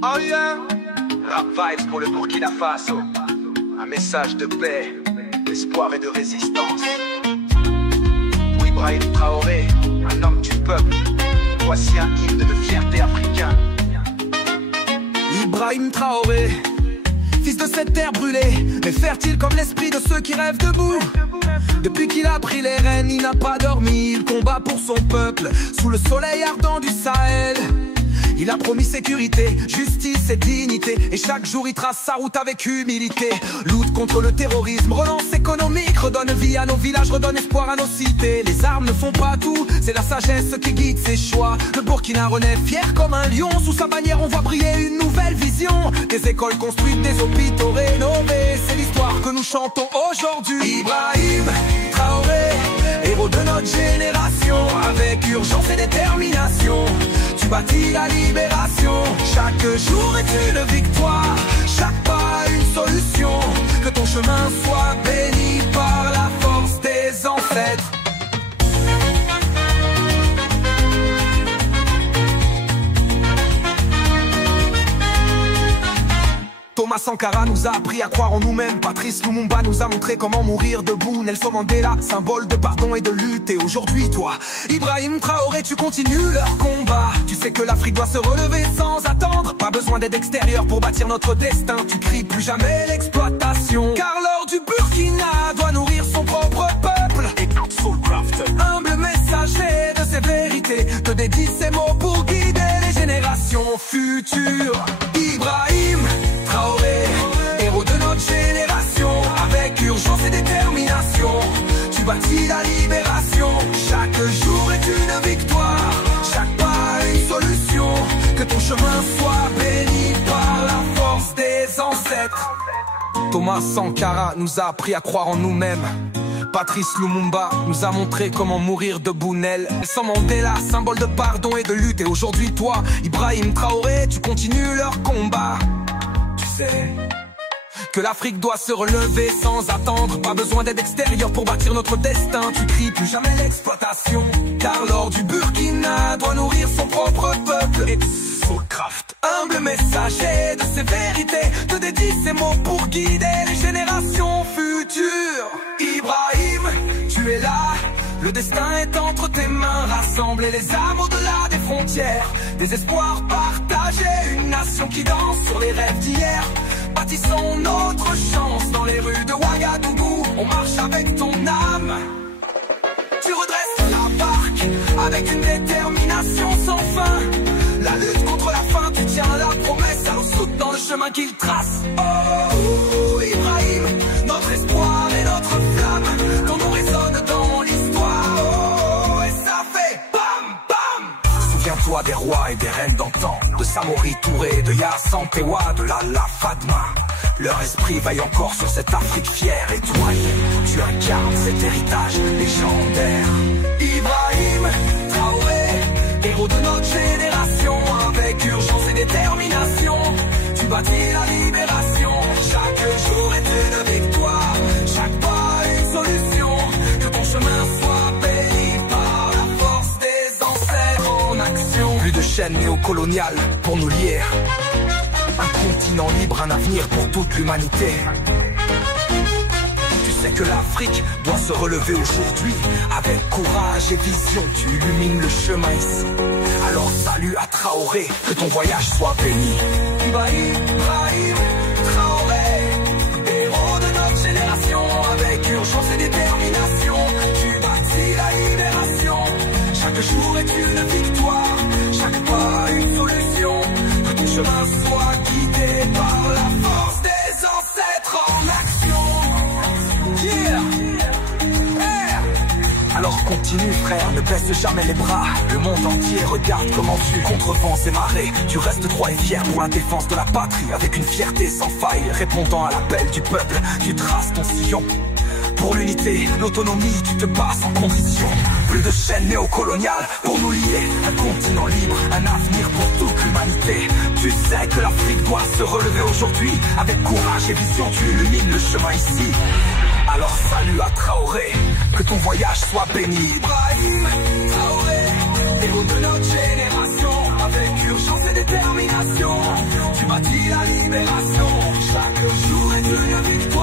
Oh yeah. Rap vibes pour le Burkina Faso. Un message de paix, d'espoir et de résistance. Pour Ibrahim Traoré, un homme du peuple. Voici un hymne de fierté africain. Ibrahim Traoré, fils de cette terre brûlée, mais fertile comme l'esprit de ceux qui rêvent debout. Depuis qu'il a pris les rênes, il n'a pas dormi. Il combat pour son peuple, sous le soleil ardent du Sahel. Il a promis sécurité, justice et dignité. Et chaque jour il trace sa route avec humilité. Lutte contre le terrorisme, relance économique, redonne vie à nos villages, redonne espoir à nos cités. Les armes ne font pas tout, c'est la sagesse qui guide ses choix. Le Burkina renaît fier comme un lion. Sous sa bannière on voit briller une nouvelle vision. Des écoles construites, des hôpitaux rénovés. C'est l'histoire que nous chantons aujourd'hui. Ibrahim Traoré, héros de notre génération. Avec urgence et détermination, tu bâtis la libération. Chaque jour est une victoire, chaque pas une solution. Que ton chemin soit béni par la force des ancêtres. Thomas Sankara nous a appris à croire en nous-mêmes. Patrice Lumumba nous a montré comment mourir debout. Nelson Mandela, symbole de pardon et de lutte. Et aujourd'hui, toi, Ibrahim Traoré, tu continues leur combat. Tu sais que l'Afrique doit se relever sans attendre. Pas besoin d'aide extérieure pour bâtir notre destin. Tu cries plus jamais l'exploitation, car l'or du Burkina doit nourrir son propre peuple. Et Soulcraft, humble messager de ces vérités, te dédie ces mots pour guider les générations futures. Ibrahim Traoré, héros de notre génération. Avec urgence et détermination, tu bâtis la libération. Chaque jour est une victoire, chaque pas une solution. Que ton chemin soit béni par la force des ancêtres. Thomas Sankara nous a appris à croire en nous-mêmes. Patrice Lumumba nous a montré comment mourir debout. Nelson Mandela, symbole de pardon et de lutte. Et aujourd'hui toi, Ibrahim Traoré, tu continues leur combat. Tu sais que l'Afrique doit se relever sans attendre. Pas besoin d'aide extérieure pour bâtir notre destin. Tu cries plus jamais l'exploitation, car l'or du Burkina doit nourrir son propre peuple. Et Soulcraft, humble messager de ces vérités, te dédie ces mots pour guider les générations futures. Ibrahim, tu es là, le destin est entre tes mains. Rassembler les âmes au-delà des frontières, des espoirs partagés, une nation qui danse sur les rêves d'hier. Bâtissons notre chance dans les rues de Ouagadougou. On marche avec ton âme. Tu redresses la barque avec une détermination sans fin. La lutte contre la faim, tu tiens la promesse à nous soutenir dans le chemin qu'il trace. Oh, Ibrahim, notre espoir et notre flamme, ton nom résonne dans l'histoire. Oh, et ça fait bam, bam. Souviens-toi des rois et des reines d'antan, de Samori Touré, de Yassan Tewa, de Lala Fadma. Leur esprit veille encore sur cette Afrique fière et toi, tu incarnes cet héritage légendaire. Ibrahim Traoré, héros de notre génération. Avec urgence et détermination, tu bâtis la libération. Chaque jour est une victoire, chaque pas une solution. Que ton chemin soit béni par la force des ancêtres en action. Plus de chaînes néocoloniales pour nous lier. Un continent libre, un avenir pour toute l'humanité. Tu sais que l'Afrique doit se relever aujourd'hui. Avec courage et vision, tu illumines le chemin ici. Alors salut à Traoré, que ton voyage soit béni. Ibrahim Traoré, héros de notre génération. Avec urgence et détermination, tu bâtis la libération. Chaque jour est une victoire, chaque pas une solution. Que ton chemin soit guidé par la force des ancêtres en action. Alors continue frère, ne baisse jamais les bras. Le monde entier regarde comment tu, contre vents et marées, tu restes droit et fier pour la défense de la patrie. Avec une fierté sans faille, répondant à l'appel du peuple, tu traces ton sillon. Pour l'unité, l'autonomie, tu te bats sans condition. Plus de chaînes néocoloniales pour nous lier. Un continent libre, un avenir pour toute l'humanité. Tu sais que l'Afrique doit se relever aujourd'hui. Avec courage et vision, tu illumines le chemin ici. Alors salut à Traoré, que ton voyage soit béni. Ibrahim Traoré, héros de notre génération. Avec urgence et détermination, bâtit la libération. Chaque jour est une victoire.